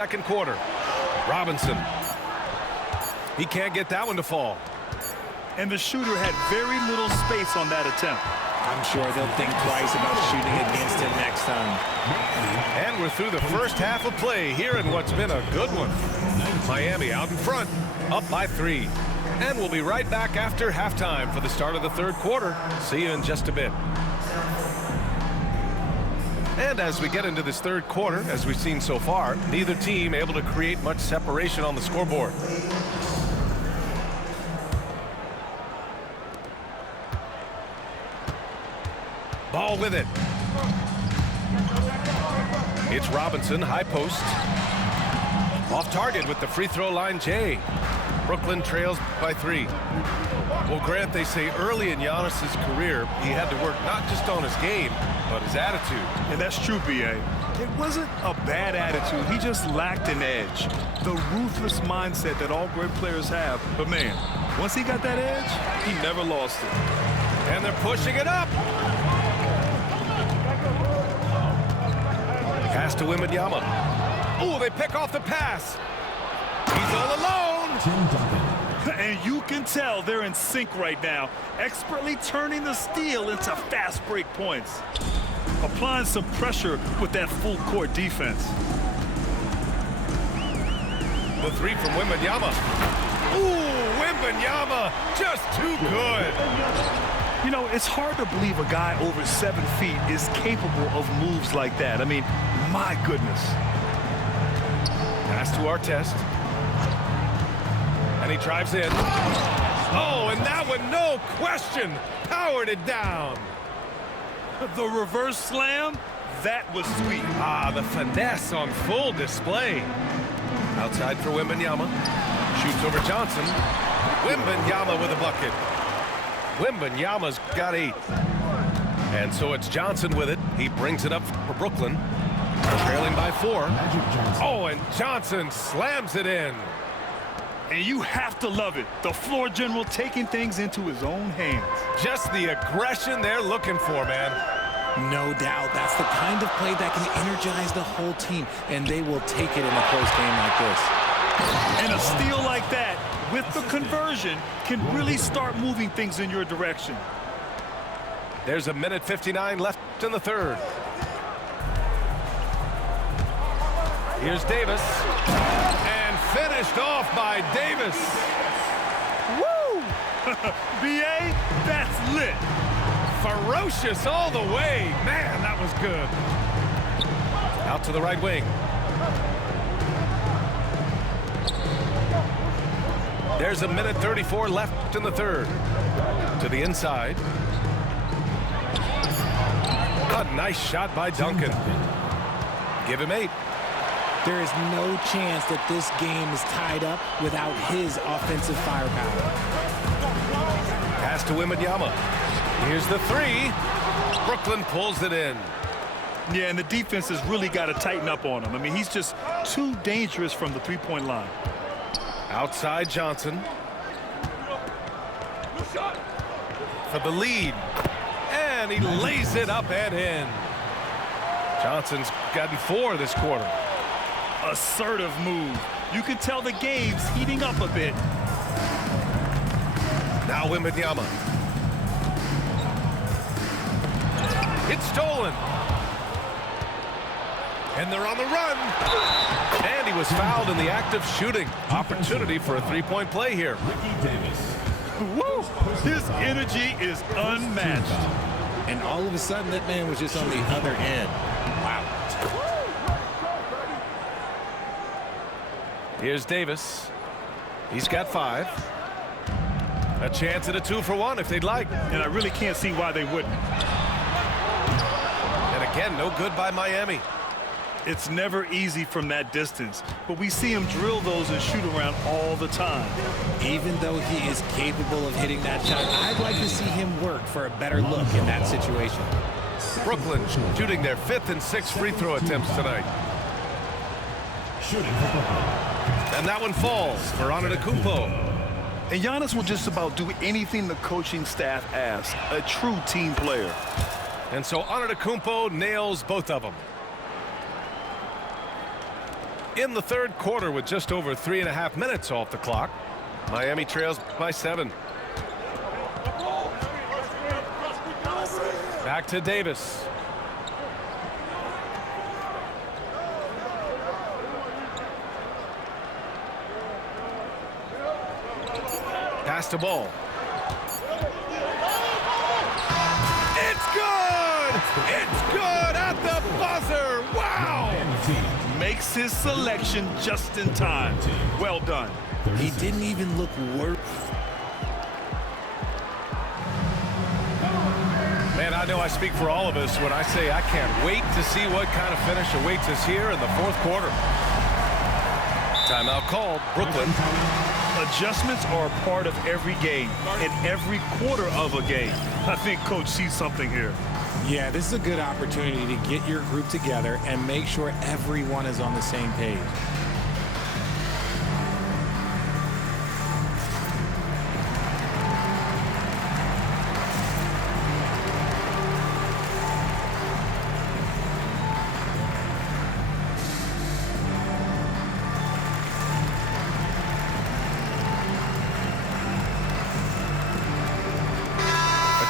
second quarter. Robinson. He can't get that one to fall. And the shooter had very little space on that attempt. I'm sure they'll think twice about shooting against him next time. And we're through the first half of play here in what's been a good one. Miami out in front, up by 3. And we'll be right back after halftime for the start of the third quarter. See you in just a bit. And as we get into this third quarter, as we've seen so far, neither team able to create much separation on the scoreboard. Ball with it. It's Robinson, high post. Off target with the free throw line, Jay. Brooklyn trails by 3. Well, Grant, they say early in Giannis's career, he had to work not just on his game, but his attitude. And that's true, B.A. It wasn't a bad attitude. He just lacked an edge. The ruthless mindset that all great players have. But, man, once he got that edge, he never lost it. And they're pushing it up. Pass to Wembanyama. Oh, they pick off the pass. He's all alone. Tim Duncan. And you can tell they're in sync right now, expertly turning the steal into fast break points. Applying some pressure with that full court defense. The 3 from Wembanyama. Ooh, Wembanyama, just too good. You know, it's hard to believe a guy over 7 feet is capable of moves like that. I mean, my goodness. Pass to Artest. And he drives in. Oh, and that one, no question, powered it down. The reverse slam, that was sweet. Ah, the finesse on full display. Outside for Wembanyama. Shoots over Johnson. Wembanyama with a bucket. Wembanyama's got 8. And so it's Johnson with it. He brings it up for Brooklyn. Trailing by 4. Oh, and Johnson slams it in. And you have to love it. The floor general taking things into his own hands. Just the aggression they're looking for, man. No doubt. That's the kind of play that can energize the whole team, and they will take it in a close game like this. And a steal like that, with the conversion, can really start moving things in your direction. There's a minute 59 left in the third. Here's Davis. And finished off by Davis. Woo! B.A., that's lit. Ferocious all the way. Man, that was good. Out to the right wing. There's a minute 34 left in the third. To the inside. A nice shot by Duncan. Give him 8. There is no chance that this game is tied up without his offensive firepower. Pass to Wembanyama. Here's the 3. Brooklyn pulls it in. Yeah, and the defense has really got to tighten up on him. I mean, he's just too dangerous from the three-point line. Outside Johnson. For the lead. And he lays it up and in. Johnson's gotten 4 this quarter. Assertive move. You can tell the game's heating up a bit. Now Wembanyama. It's stolen. And they're on the run. And he was fouled in the act of shooting. Opportunity for a 3-point play here. Ricky Davis. Woo! His energy is unmatched. And all of a sudden, that man was just on the other end. Wow. Here's Davis. He's got 5. A chance at a 2-for-1 if they'd like. And I really can't see why they wouldn't. And again, no good by Miami. It's never easy from that distance, but we see him drill those and shoot around all the time. Even though he is capable of hitting that shot, I'd like to see him work for a better look in that situation. Brooklyn shooting their 5th and 6th free throw attempts tonight. Shooting for Brooklyn. And that one falls for Antetokounmpo. And Giannis will just about do anything the coaching staff asks. A true team player. And so Antetokounmpo nails both of them. in the third quarter with just over 3.5 minutes off the clock. Miami trails by 7. Back to Davis. Pass the ball. It's good! It's good at the buzzer! Wow! Makes his selection just in time. Well done. He didn't even look worse. Man, I know I speak for all of us when I say I can't wait to see what kind of finish awaits us here in the fourth quarter. Timeout called, Brooklyn. Adjustments are a part of every game and every quarter of a game. I think Coach sees something here. Yeah, this is a good opportunity to get your group together and make sure everyone is on the same page.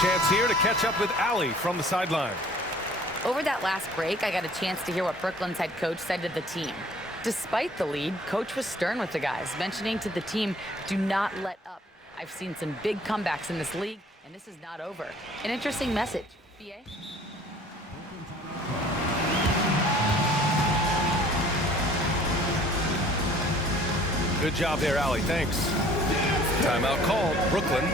Chance here to catch up with Allie from the sideline. Over that last break, I got a chance to hear what Brooklyn's head coach said to the team. Despite the lead, coach was stern with the guys, mentioning to the team, do not let up. I've seen some big comebacks in this league, and this is not over. An interesting message. BA? Good job there, Allie. Thanks. Timeout called, Brooklyn.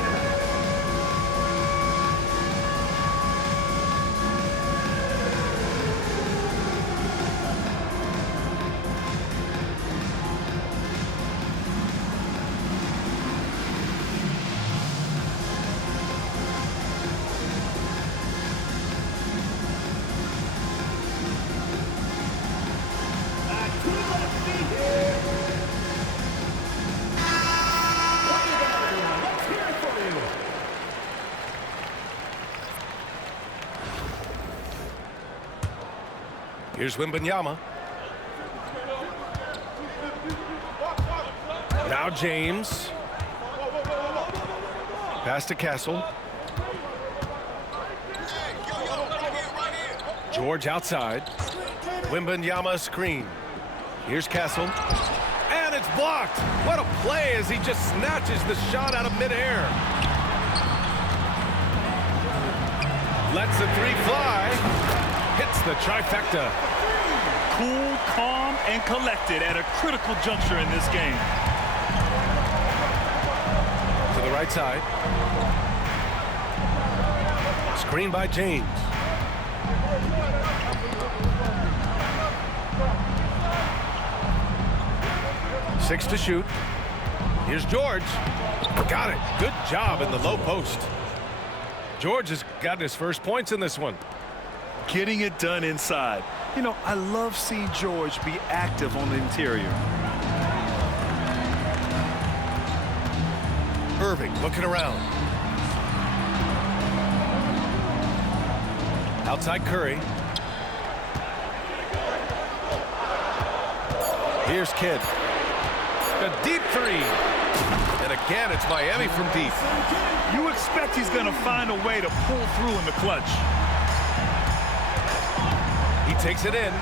Here's Wembanyama. Now James. Pass to Castle. George outside. Wembanyama screen. Here's Castle. And it's blocked. What a play as he just snatches the shot out of midair. Lets the three fly. Hits the trifecta. Cool, calm, and collected at a critical juncture in this game. To the right side. Screen by James. Six to shoot. Here's George. Got it. Good job in the low post. George has got his first points in this one. Getting it done inside. You know, I love seeing George be active on the interior. Irving looking around. Outside Curry. Here's Kidd. A deep three. And again, it's Miami from deep. You expect he's going to find a way to pull through in the clutch. He takes it in.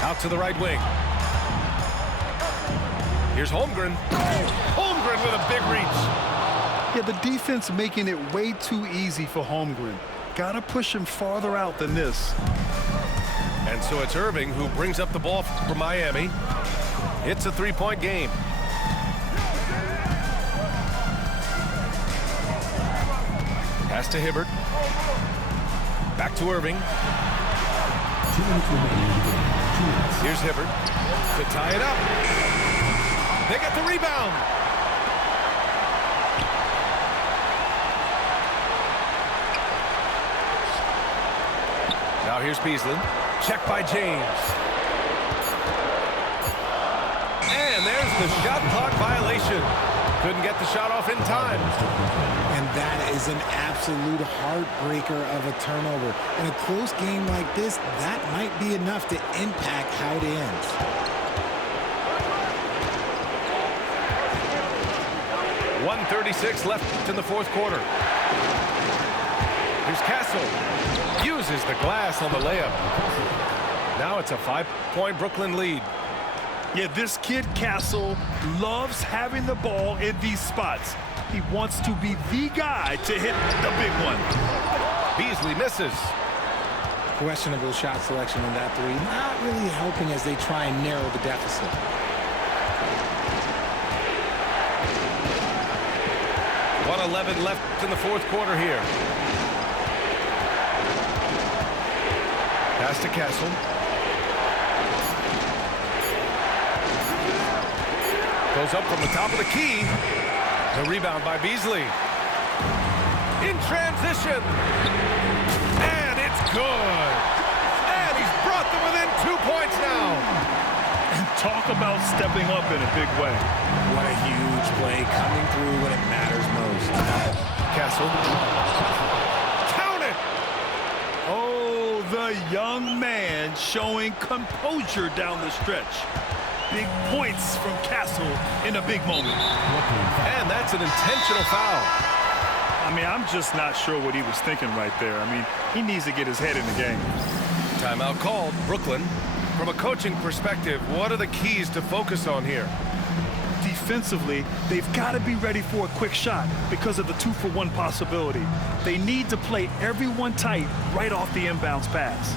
Out to the right wing. Here's Holmgren. Holmgren with a big reach. Yeah, the defense making it way too easy for Holmgren. Gotta push him farther out than this. And so it's Irving who brings up the ball for Miami. It's a three-point game. Pass to Hibbert. Back to Irving. Here's Hibbert to tie it up. They get the rebound. Now here's Beasley. Check by James. And there's the shot clock violation. Couldn't get the shot off in time. And that is an absolute heartbreaker of a turnover. In a close game like this, that might be enough to impact how it ends. 1:36 left in the fourth quarter. Here's Castle. Uses the glass on the layup. Now it's a 5-point Brooklyn lead. Yeah, this kid Castle loves having the ball in these spots. He wants to be the guy to hit the big one. Beasley misses. Questionable shot selection on that three. Not really helping as they try and narrow the deficit. .11 left in the fourth quarter here. Pass to Castle. Goes up from the top of the key. The rebound by Beasley. In transition. And it's good. And he's brought them within 2 points now. And talk about stepping up in a big way. What a huge play coming through when it matters most. Castle. Count it. Oh, the young man showing composure down the stretch. Big points from Castle in a big moment. And that's an intentional foul. I mean, I'm just not sure what he was thinking right there. I mean, he needs to get his head in the game. Timeout called. Brooklyn. From a coaching perspective, what are the keys to focus on here? Defensively, they've got to be ready for a quick shot because of the 2-for-1 possibility. They need to play everyone tight right off the inbounds pass.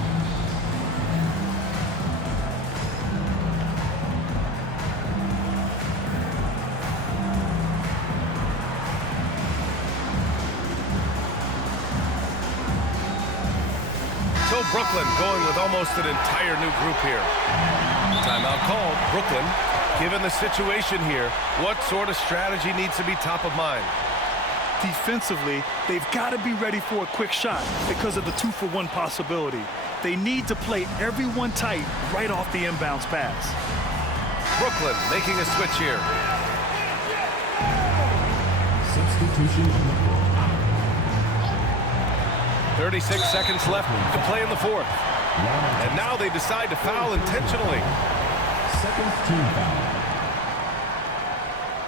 So Brooklyn going with almost an entire new group here. Timeout called. Brooklyn, given the situation here, what sort of strategy needs to be top of mind? Defensively, they've got to be ready for a quick shot because of the 2-for-1 possibility. They need to play everyone tight right off the inbounds pass. Brooklyn making a switch here. Substitution on the court. 36 seconds left to play in the fourth. And now they decide to foul intentionally. Second team foul.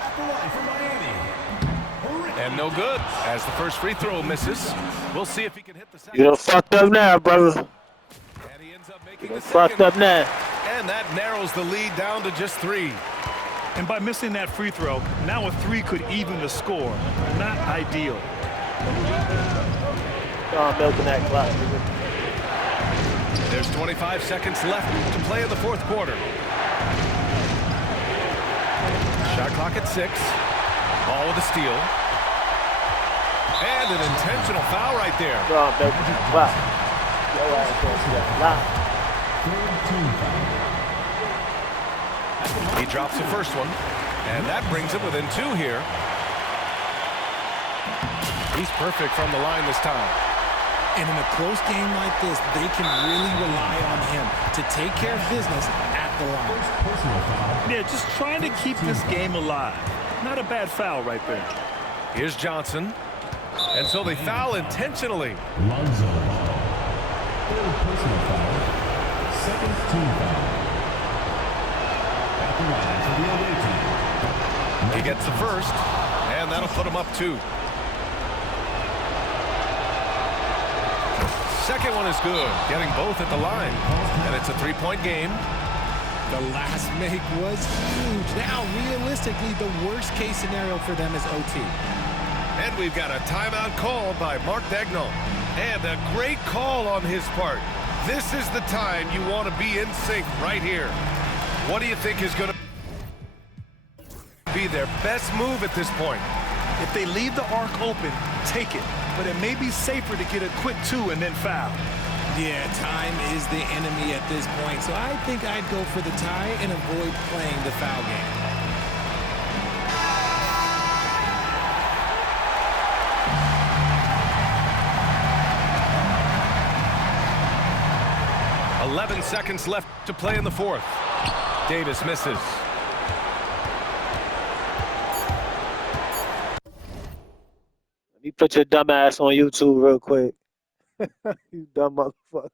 At the line for Miami. And no good as the first free throw misses. We'll see if he can hit the second. You done fucked up now, brother. And he ends up making the Fucked second. up now. And that narrows the lead down to just 3. And by missing that free throw, now a 3 could even the score. Not ideal. Milking that clock. There's 25 seconds left to play in the fourth quarter. Shot clock at 6. Ball with a steal. And an intentional foul right there. Milking that clock. Your ass gonna see that line. Third team foul. He drops the first one. And that brings him within 2 here. He's perfect from the line this time. And in a close game like this, they can really rely on him to take care of business at the line. Personal foul. Yeah, just trying to keep this game alive. Not a bad foul right there. Here's Johnson. And so they foul intentionally. Lonzo Ball. Third personal foul. Second team foul. At the line for the away team. He gets the first, and that'll put him up 2. Second one is good, getting both at the line. And it's a 3-point game. The last make was huge. Now, realistically, the worst-case scenario for them is OT. And we've got a timeout call by Mark Daigneault. And a great call on his part. This is the time you want to be in sync right here. What do you think is going to be their best move at this point? If they leave the arc open, take it. But it may be safer to get a quick 2 and then foul. Yeah, time is the enemy at this point, so I think I'd go for the tie and avoid playing the foul game. .11 seconds left to play in the fourth. Davis misses. Let me put your dumb ass on YouTube real quick. You dumb motherfucker.